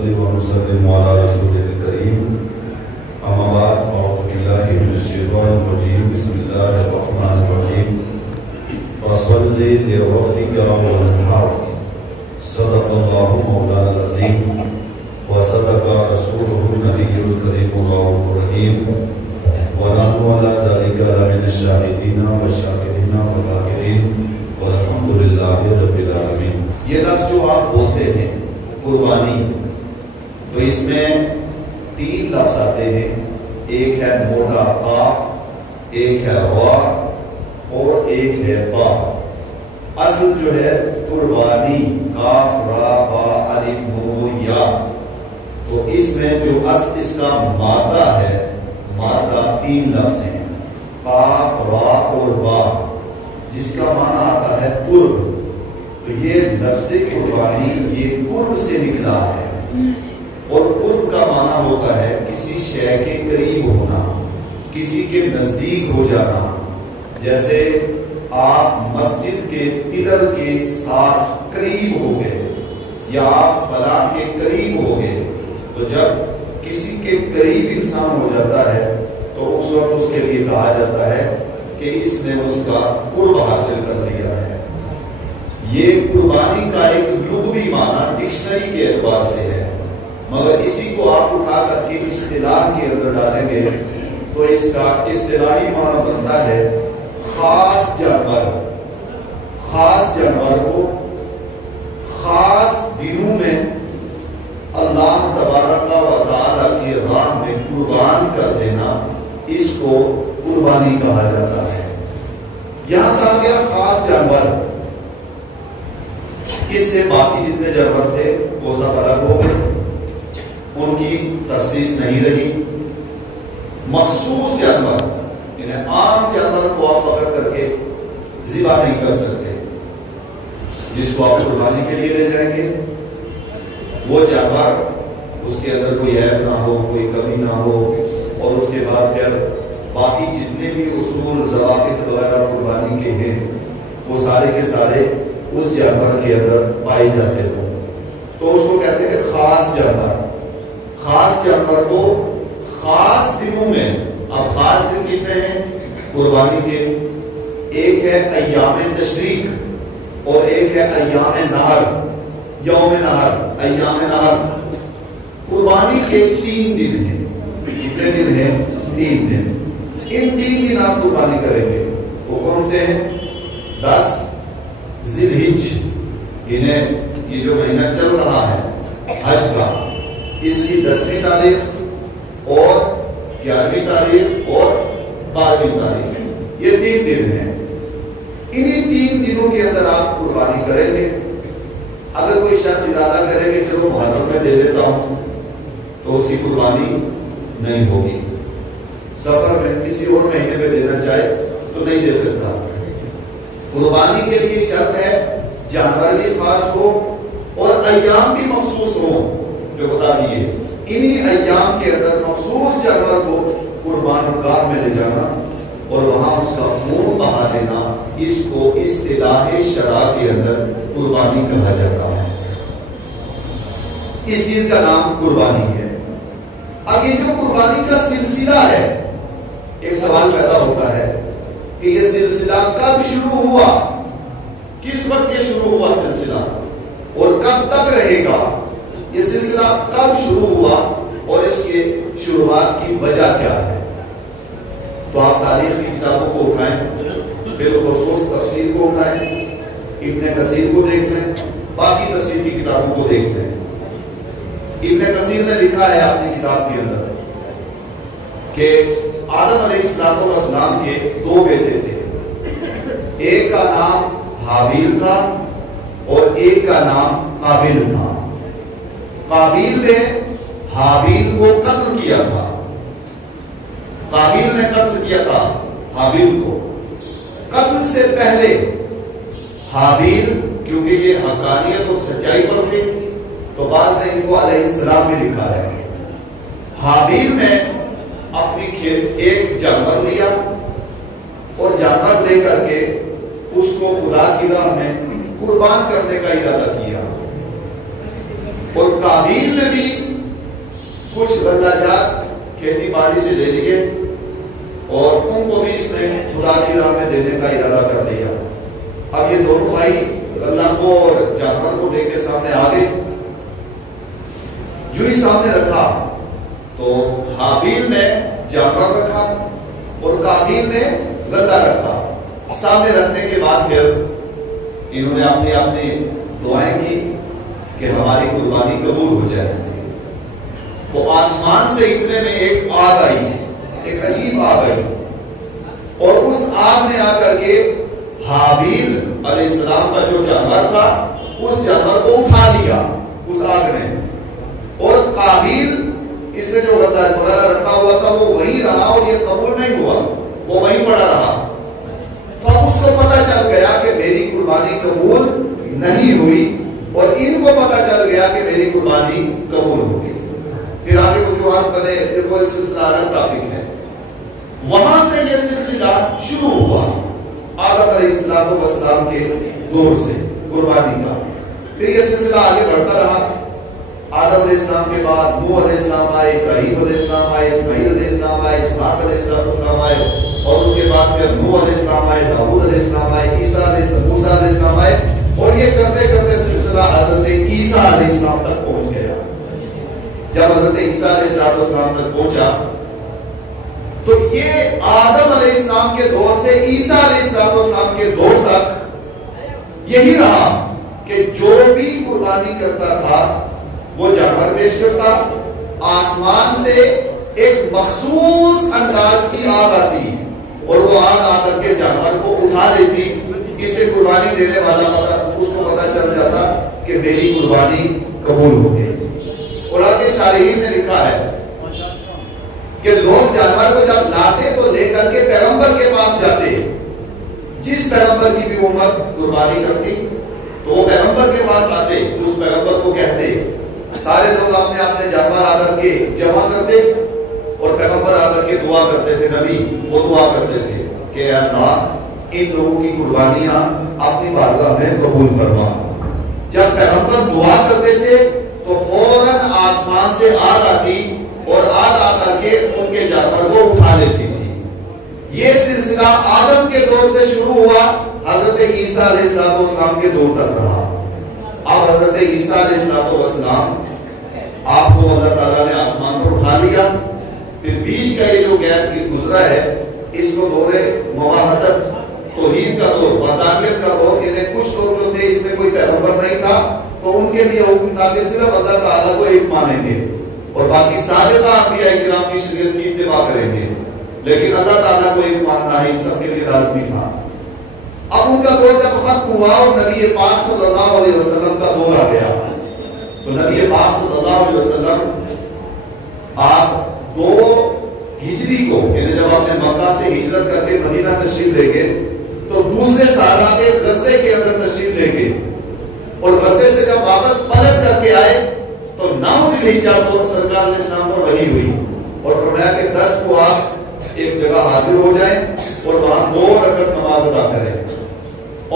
ونصلي ونسلم على رسوله الكريم أما بعد فأعوذ بالله من الشيطان الرجيم بسم الله الرحمن الرحيم فصل لربك وانحر صدق الله مولانا العظيم وصدق رسوله النبي الكريم الرؤوف الرحيم ونحن على ذلك لمن الشاهدين والشاكرين والذاكرين والحمد لله رب العالمين. یہ لفظ جو آپ بولتے ہیں قربانی، تو اس میں 3 لفظ آتے ہیں. ایک ہے موٹا قاف، ایک ہے را اور ایک ہے با. اصل جو ہے قربانی قاف را با الف نون یا. تو اس میں جو اصل اس کا مادہ ہے، مادہ 3 لفظ ہیں قاف را اور با، جس کا معنی آتا ہے قرب. تو یہ لفظ قربانی یہ قرب سے نکلا ہے، اور قرب کا معنی ہوتا ہے کسی شے کے قریب ہونا، کسی کے نزدیک ہو جانا. جیسے آپ مسجد کے پلر کے ساتھ قریب ہو گئے یا آپ فلاں کے قریب ہو گئے. تو جب کسی کے قریب انسان ہو جاتا ہے تو اس وقت اس کے لیے کہا جاتا ہے کہ اس نے اس کا قرب حاصل کر لیا ہے. یہ قربانی کا ایک لغوی معنی ڈکشنری کے اعتبار سے ہے، مگر اسی کو آپ اٹھا کر کے اصطلاح کے اندر ڈالیں گے تو اس کا اصطلاحی معنی بنتا ہے خاص جانور. خاص جانور کو خاص دنوں میں اللہ تبارک و تعالی کی راہ میں قربان کر دینا، اس کو قربانی کہا جاتا ہے. یہاں کہا گیا خاص جانور، اس سے باقی جتنے جانور تھے وہ سب الگ ہو گئے، ان کی تخصیص نہیں رہی. مخصوص جانور یعنی عام جانور کو آپ پکڑ کر کے ذبح نہیں کر سکتے، جس کو آپ قربانی کے لیے لے جائیں گے وہ جانور اس کے اندر کوئی عیب نہ ہو، کوئی کمی نہ ہو، اور اس کے بعد پھر باقی جتنے بھی اصول ضوابط وغیرہ قربانی کے ہیں وہ سارے کے سارے اس جانور کے اندر پائے جاتے ہوں. تو اس کو کہتے ہیں خاص جانور. خاص جانور کو خاص دنوں میں، اب خاص دن کتنے ہیں قربانی کے؟ ایک ہے ایام تشریق اور ایک ہے ایام نہر، یوم نہر، ایام نہر. قربانی کے 3 دن ہیں. کتنے دن ہیں؟ 3 دن. ان 3 دن آپ قربانی کریں گے. وہ کون سے ہیں؟ 10 ذی الحج، انہیں یہ جو مہینہ چل رہا ہے حج کا، اس کی 10ویں تاریخ اور 11ویں تاریخ اور 12ویں تاریخ، یہ 3 دن ہیں. انہی 3 دنوں کے اندر آپ قربانی کریں گے. اگر کوئی شخص ارادہ کرے کہ چلو محرم میں دے دیتا ہوں تو اس کی قربانی نہیں ہوگی. سفر میں کسی اور مہینے میں دینا چاہے تو نہیں دے سکتا. قربانی کے لیے شرط ہے جانور بھی خاص ہو اور ایام بھی مخصوص ہو جو بتا دیے. انہی ایام کے اندر مخصوص جانور کو قربان گاہ میں لے جانا اور وہاں اس کا خون بہا دینا، اس کو اصطلاح شرع کے اندر قربانی کہا جاتا ہے. اس چیز کا نام قربانی ہے. اب یہ جو قربانی کا سلسلہ ہے، ایک سوال پیدا ہوتا ہے کہ یہ سلسلہ کب شروع ہوا، کس وقت یہ شروع ہوا سلسلہ، اور کب تک رہے گا؟ یہ سلسلہ کب شروع ہوا اور اس کے شروعات کی وجہ کیا ہے؟ تو آپ تاریخ کی کتابوں کو اٹھائیں، بالخصوص تفسیر کو اٹھائیں، ابن کثیر کو دیکھ لیں، باقی تفسیر کی کتابوں کو دیکھ لیں. ابن کثیر نے لکھا ہے اپنی کتاب کے اندر کہ آدم علیہ السلام کے 2 بیٹے تھے. ایک کا نام حابیل تھا اور ایک کا نام قابیل تھا. قابیل نے حابیل کو قتل کیا تھا. قابیل نے قتل کیا تھا حابیل کو. قتل سے پہلے حابیل، کیونکہ یہ حقانیت اور سچائی پر تھے تو بعض نے ان کو علیہ السلام بھی لکھا ہے. حابیل نے اپنی کھیت ایک جانور لیا اور جانور لے کر کے اس کو خدا کی راہ میں قربان کرنے کا ارادہ کیا. اور قابیل نے بھی کچھ غلہ جات کھیتی باڑی سے لے لیے اور ان کو بھی اس نے خدا کی راہ میں دینے کا ارادہ کر لیا. اب یہ دونوں بھائی غلہ کو اور جانور کو لے کے سامنے آ گئے. جو ہی سامنے رکھا تو حابیل نے جانور رکھا اور قابیل نے غلہ رکھا. سامنے رکھنے کے بعد پھر انہوں نے اپنی اپنی دعائیں کی کہ ہماری قربانی قبول ہو جائے. وہ آسمان سے اتنے میں ایک آگ آئی, ایک عجیب آگ آئی, اور اس آگ نے آ کر کے حابیل علیہ السلام کا جو جانور تھا اس جانور کو اٹھا لیا اس آگ نے, اور قابیل اس نے جو غلہ وغیرہ رکھا ہوا تھا وہ وہیں رہا اور یہ قبول نہیں ہوا, وہ وہیں پڑا رہا. تو اب اس کو پتا چل گیا کہ میری قربانی قبول نہیں ہوئی اور ان کو پتا چل گیا کہ میری قربانی قبول ہوگی. پھر آگے وجوہات بنے, پھر وہ سلسلہ الگ ٹاپک ہے. وہاں سے یہ سلسلہ شروع ہوا آدم علیہ السلام کے دور سے قربانی کا. پھر یہ سلسلہ آگے بڑھتا رہا. آدم علیہ السلام کے بعد نوح علیہ السلام آئے, ابراہیم علیہ السلام آئے, اسماعیل علیہ السلام آئے, اسحاق علیہ السلام آئے, اور اس کے بعد پھر نوح علیہ السلام آئے, داؤد علیہ السلام آئے, عیسیٰ علیہ السلام, موسیٰ علیہ السلام آئے, اور یہ کرتے کرتے سلسلہ حضرت عیسیٰ علیہ السلام تک پہنچ گیا. جب حضرت عیسیٰ علیہ السلام تک پہنچا تو یہ آدم علیہ السلام کے دور سے عیسیٰ علیہ السلام کے دور تک یہی رہا کہ جو بھی قربانی کرتا تھا وہ جانور پیش کرتا, آسمان سے ایک مخصوص انداز کی آگ آتی اور وہ آگ آ کر کے جانور کو اٹھا لیتی. اس سے قربانی دینے والا اس کو پتا چل جاتا کہ میری قربانی قبول ہو گئی. اور آگے شارحین نے لکھا ہے کہ لوگ جانور کو جب لاتے تو لے کر کے پیغمبر کے پاس جاتے, جس پیغمبر کی بھی امت قربانی کرتی تو وہ پیغمبر کے پاس آتے, اس پیغمبر کو کہتے. سارے لوگ اپنے اپنے جانور آ کر کے جمع کرتے اور پیغمبر آ کر کے دعا کرتے تھے. نبی وہ دعا کرتے تھے کہ اللہ ان لوگوں کی قربانیاں اپنی بارگاہ میں قبول فرما. جب پیغمبر دعا کرتے تھے تو فوراً آسمان سے آگ آتی اور آگ آ کر کے ان کے جانور کو اٹھا لیتی تھی. یہ سلسلہ آدم کے دور سے شروع ہوا, حضرت عیسیٰ علیہ السلام کے دور تک رہا. اب حضرت عیسیٰ علیہ السلام آپ کو اللہ تعالیٰ نے آسمان پر اٹھا لیا. پھر بیچ کا یہ جو گیپ گزرا ہے اس کو دور مواحدت, توحید کا دور, وحدانیت کا دور. یعنی کچھ لوگ جو تھے اس میں کوئی پیغمبر نہیں تھا تو ان کے لیے حکم تھا کہ صرف اللہ تعالیٰ کو ایک مانیں گے اور باقی سابقہ انبیاء کرام کی شریعت کی اتباع کریں گے, لیکن اللہ تعالیٰ کو ایک ماننا ہے ان سب کے لیے لازمی تھا. اب ان کا دور جب ختم ہوا اور نبی پاک صلی اللہ علیہ وسلم کا دور آ گیا تو نبی پاک صلی اللہ علیہ وسلم آپ 2 ہجری کو, یعنی جب آپ نے مکہ سے ہجرت کر کے مدینہ تشریف لے گئے تو دوسرے سال آپ ایک غزوے کے اندر تشریف لے گئے اور غزوے سے جب واپس پلٹ کر کے آئے تو 9 ذی الحجہ کو سرکار علیہ السلام پر وحی ہوئی اور فرمایا کہ 10 کو آپ ایک جگہ حاضر ہو جائیں اور وہاں 2 رکعت نماز ادا کریں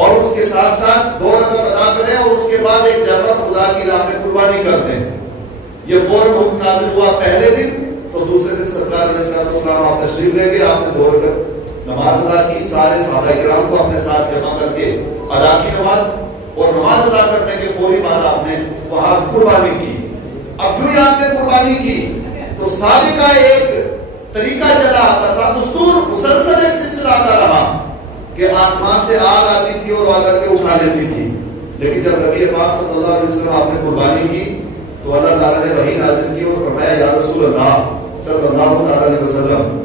اور اس کے ساتھ ساتھ 2 رکعت ادا کریں اور اس کے بعد ایک جانور خدا کی راہ میں قربانی کر دیں. یہ فوراً حکم نازل ہوا پہلے دن تو دوسرے دن سرکار علیہ السلام آپ تشریف لے گئے, آپ نے 2 رکعت نماز ادا کی, سارے صحابہ کرام کو اپنے ساتھ جمع کر کے ادا کی نماز, اور نماز ادا کرنے کے فوری بعد آپ نے وہاں قربانی کی. اب جو آپ نے قربانی کی تو سابقہ ایک طریقہ چلا آتا تھا, دستور مسلسل ایک سلسلہ آتا رہا کہ آسمان سے آگ آتی تھی اور آ کر کے اٹھا لیتی تھی. لیکن جب نبی پاک صلی اللہ علیہ وسلم آپ نے قربانی کی تو اللہ تعالیٰ نے وحی نازل کی اور فرمایا یا رسول اللہ صلی اللہ علیہ وسلم,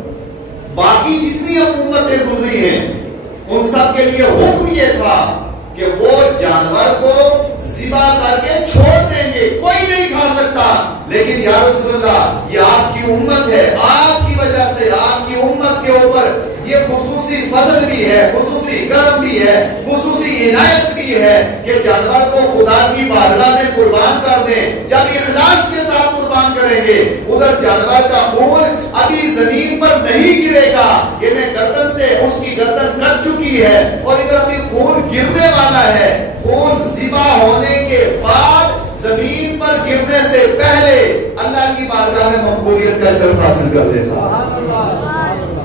باقی جتنی امتیں گزری ہیں ان سب کے لیے حکم یہ تھا کہ وہ جانور کو ذبح کر کے چھوڑ دیں گے, کوئی نہیں کھا سکتا, لیکن یا رسول اللہ یہ آپ کی امت ہے, آپ کی وجہ سے آپ کی امت کے اوپر یہ خصوصی فضل بھی ہے, خصوصی کرم بھی ہے, خصوصی عنایت بھی ہے کہ جانور کو خدا کی بارگاہ میں قربان کر دیں. جب اخلاص کے ساتھ قربان کریں گے ادھر جانور کا خون ابھی زمین پر نہیں گرے گا, یعنی گردن سے اس کی گردن کٹ چکی ہے اور ادھر بھی خون گرنے والا ہے. خون ذبح ہونے کے بعد زمین پر پر گرنے سے پہلے اللہ کی بارگاہ میں مقبولیت کا شرف حاصل کر لیتا.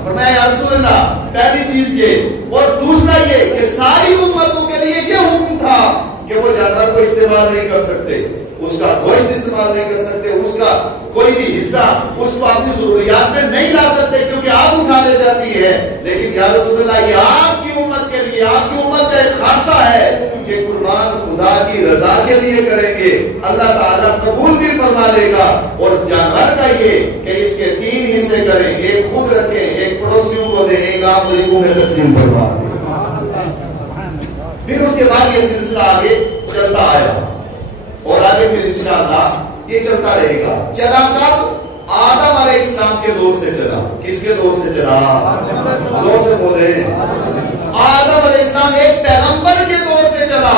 فرمایا یا رسول اللہ پہلی چیز یہ، اور دوسرا یہ کہ ساری امتوں کے لیے یہ حکم تھا کہ وہ جانور کو استعمال نہیں کر سکتے، اس کا گوشت استعمال نہیں کر سکتے، اس کا کوئی بھی حصہ اس کو اپنی ضروریات میں نہیں لا سکتے کیونکہ آگ اٹھا لے جاتی ہے. لیکن یا رسول اللہ یہ آپ کی امت کے لیے، آپ کی امت کا ایک خاصہ ہے کہ قربان خدا کی رضا کے لیے کریں گے، اللہ تعالیٰ قبول بھی فرما لے گا. اور جانور کا یہ کہ اس کے 3 حصے کریں، ایک خود رکھیں، ایک پڑوسیوں کو دیں، ایک عام غریبوں میں تقسیم فرما دیں. پھر اس کے بعد یہ سلسلہ آگے چلتا آیا اور آگے پھر انشاءاللہ یہ چلتا رہے گا. چلا کب؟ آدم علیہ السلام کے دور سے چلا. کس کے دور سے چلا؟ دور سے بولے. آدم علیہ السلام ایک پیغمبر کے دور سے چلا.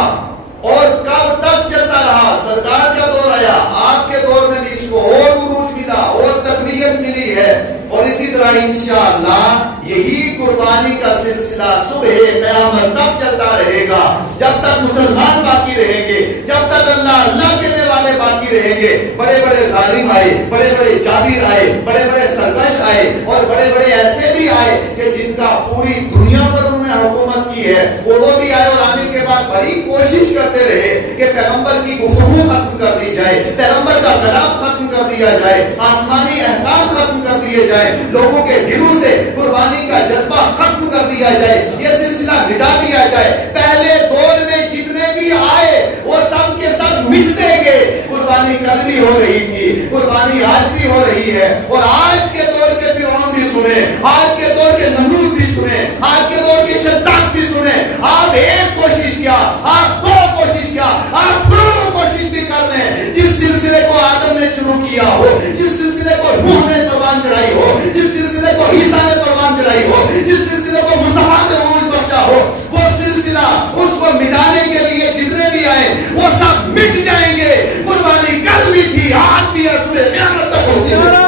اور کب تک چلتا رہا؟ سرکار کا دور آیا، آپ کے دور میں بھی اس کو اور عروج ملا اور تقویت ملی ہے. اور اسی طرح انشاءاللہ یہی قربانی کا سلسلہ صبح قیامت تک چلتا رہے گا، جب تک مسلمان باقی رہیں گے، جب تک اللہ اللہ کہنے والے باقی رہیں گے. بڑے بڑے ظالم آئے، بڑے بڑے جابر آئے، بڑے بڑے سرکش آئے، اور بڑے بڑے ایسے بھی آئے کہ جن کا پوری دنیا پر انہوں نے حکومت کی ہے، وہ بھی آئے اور آنے کے بعد بڑی کوشش کرتے رہے کہ پیغمبر کی گفتگو ختم کر دی جائے، پیغمبر کا کلام ختم کر دیا جائے، آسمانی احکام ختم کر دیے جائے، لوگوں کے دلوں سے قربانی کا جذبہ ختم کر دیا جائے، یہ سلسلہ مٹا دیا جائے. پہلے دور میں جتنے بھی آئے وہ سب کے سب مٹتے گئے. قربانی کل بھی ہو رہی تھی، قربانی آج بھی ہو رہی ہے. اور آج کے دور کے فرعون بھی سنے، آج کے دور کے نمرود بھی سنے، آج کے دور کے شداد بھی سنے. آپ ایک کوشش کیا، آپ 2 کوشش کیا، آپ 2 کوشش بھی کر لیں. جس سلسلے کو آدم نے شروع کیا ہو، جس سلسلے کو نوح نے قربان چڑھائی ہو، جس سلسلے کو عیسیٰ نے قربان چڑھائی ہو، جس سلسلے کو مصطفیٰ نے عروج بخشا ہو، وہ سلسلہ اس کو مٹانے کے لیے جتنے بھی آئے وہ سب مٹ جائیں گے. قربانی کل بھی تھی، آج بھی ہے، صبح قیامت تک ہوتی ہے.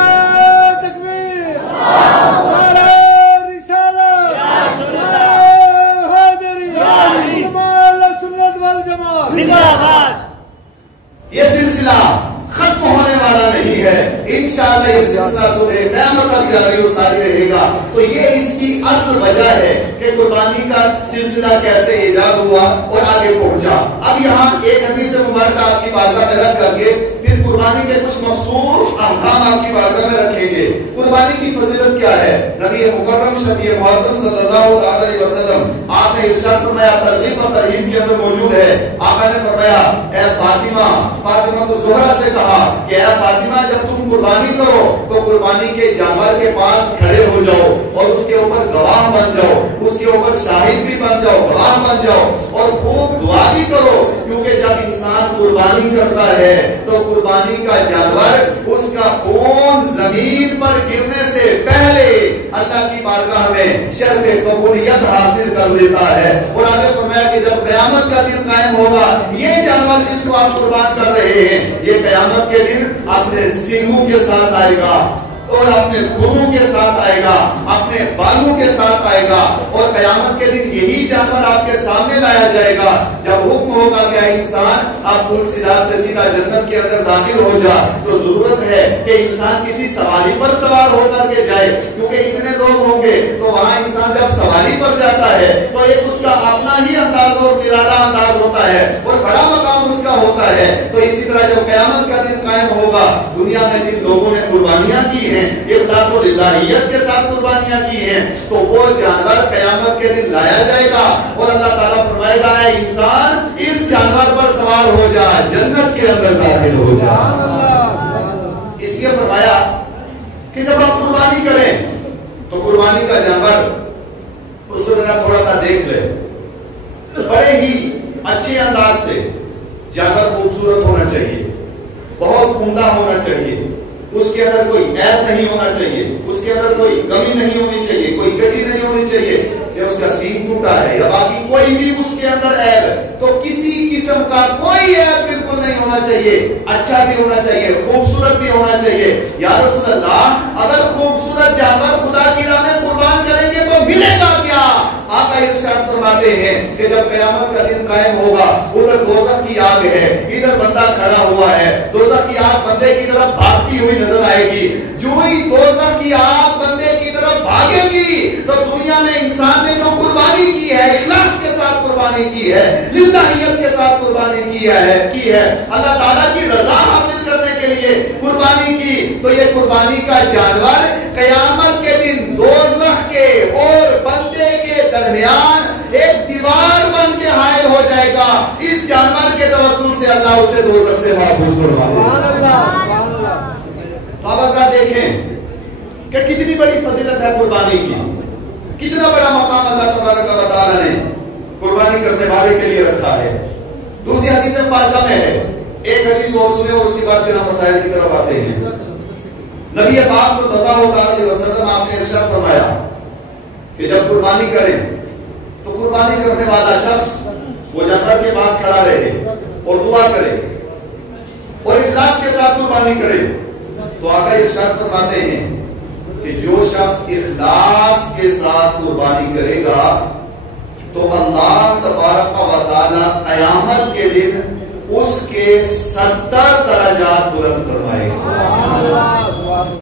یہ سلسلہ ختم ہونے والا نہیں ہے، انشاءاللہ یہ سلسلہ صبح قیامت تک جاری و ساری رہے گا. تو یہ اس کی اصل وجہ ہے کہ قربانی کا سلسلہ کیسے ایجاد ہوا اور آگے پہنچا. اب یہاں ایک حدیث مبارکہ آپ کی بارگاہ میں رکھ کر کے پھر قربانی کے کچھ مخصوص احکام آپ کی بارگاہ میں رکھیں گے. قربانی کی فضیلت کیا ہے؟ نبی مکرم شفیع معظم صلی اللہ علیہ وسلم آپ نے ارشاد فرمایا، ترغیب و ترہیب کے اندر موجود ہے. آپ نے فرمایا اے فاطمہ، فاطمہ تو زہرا سے کہا کہ اے فاطمہ جب تم قربانی کرو تو قربانی کے جانور کے پاس کھڑے ہو جاؤ اور اس کے اوپر گواہ بن جاؤ، اس کے اوپر شاہد بھی بن جاؤ، گواہ بن جاؤ، اور خوب دعا بھی کرو. کیونکہ جب انسان قربانی کرتا ہے تو قربانی کا جانور، اس کا خون زمین پر گرنے سے پہلے اللہ کی بارگاہ میں شرف قبولیت حاصل کر لیتا ہے. اور آگے فرمایا کہ جب قیامت کا دن قائم ہوگا، یہ جانور جس کو آپ قربان کر رہے ہیں یہ قیامت کے دن اپنے سینگوں کے ساتھ آئے گا اور اپنے خونوں کے ساتھ آئے گا، اپنے بالوں کے ساتھ آئے گا. اور قیامت کے دن یہی جانور آپ کے سامنے لایا جائے گا. جب حکم ہوگا کہ انسان آپ پل صراط سے سیدھا جنت کے اندر داخل ہو جا، تو ضرورت ہے کہ انسان کسی سواری پر سوار ہو کر کے جائے، کیونکہ اتنے لوگ ہوں گے. تو وہاں انسان جب سواری پر جاتا ہے تو ایک اس کا اپنا ہی انداز اور نرالا انداز ہوتا ہے اور بڑا مقام اس کا ہوتا ہے. تو اسی طرح جب قیامت کا دن قائم ہوگا، دنیا میں جن لوگوں نے قربانیاں کی ہیں، اخلاص و للہیت کے ساتھ قربانیاں کی ہیں، تو وہ جانور قیامت کے دن لایا جائے گا اور اللہ تعالیٰ فرمائے گا اے انسان اس جانور پر سوار ہو جا، جنت کے اندر داخل ہو جا. اس لیے فرمایا کہ جب آپ قربانی کریں تو قربانی کا جانور اس کو ذرا تھوڑا سا دیکھ لے. بڑے ہی اچھے انداز سے جانور خوبصورت ہونا چاہیے، بہت عمدہ ہونا چاہیے، اس کے اندر کوئی عیب نہیں ہونا چاہیے، اس کے اندر کوئی کمی نہیں ہونی چاہیے، کوئی گجی نہیں ہونی چاہیے کہ اس کا سینگ ٹوٹا ہے یا باقی کوئی بھی اس کے اندر عیب ہے. تو کسی قسم کا کوئی عیب بالکل نہیں ہونا چاہیے. اچھا بھی ہونا چاہیے، خوبصورت بھی ہونا چاہیے. یا رسول اللہ اگر خوبصورت جانور خدا کی راہ میں قربان کریں گے تو ملے گا کیا؟ آپ کا ارشاد فرمایا فرماتے ہیں کہ جب قیامت کا دن قائم ہوگا، ادھر دوزخ کی آگ ہے، ادھر بندہ کھڑا ہوا ہے، دوزخ کی آگ بندے کی طرف بھاگتی ہوئی نظر آئے گی۔ جو ہی دوزخ کی آگ بندے کی طرف بھاگے گی تو دنیا میں انسان نے جو قربانی کی ہے، اخلاص کے ساتھ قربانی کی ہے، للہیت کے ساتھ قربانی کی ہے، اللہ تعالیٰ کی رضا حاصل کرنے کے لیے قربانی کی، تو یہ قربانی کا جانور قیامت کے دن دوزخ کے اور بندے کے درمیان ایک دیوار بن کے حائل ہو جائے گا۔ اس جانور کے توسل سے اللہ اسے دوزخ سے محفوظ فرمائے۔ تو اب حضرات دیکھیں کہ کتنی بڑی فضیلت ہے قربانی کی، کتنا بڑا مقام اللہ تبارک و تعالیٰ نے قربانی کرنے والے کے لیے رکھا ہے۔ دوسری حدیث مبارکہ میں ہے، ایک حدیث اور سنیں اور اس کے بعد پھر ہم مسائل کی طرف آتے ہیں۔ نبی پاک صلی اللہ علیہ وسلم آپ نے ارشاد فرمایا کہ جب قربانی کریں تو قربانی کرنے والا شخص وہ جانور کے پاس کھڑا رہے اور دعا کرے اور اخلاص کے ساتھ قربانی کرے، تو آقا ارشاد فرماتے ہیں کہ جو شخص اخلاص کے ساتھ قربانی کرے گا تو اللہ تبارک و تعالی قیامت کے دن اس کے 70 درجات بلند فرمائے گا۔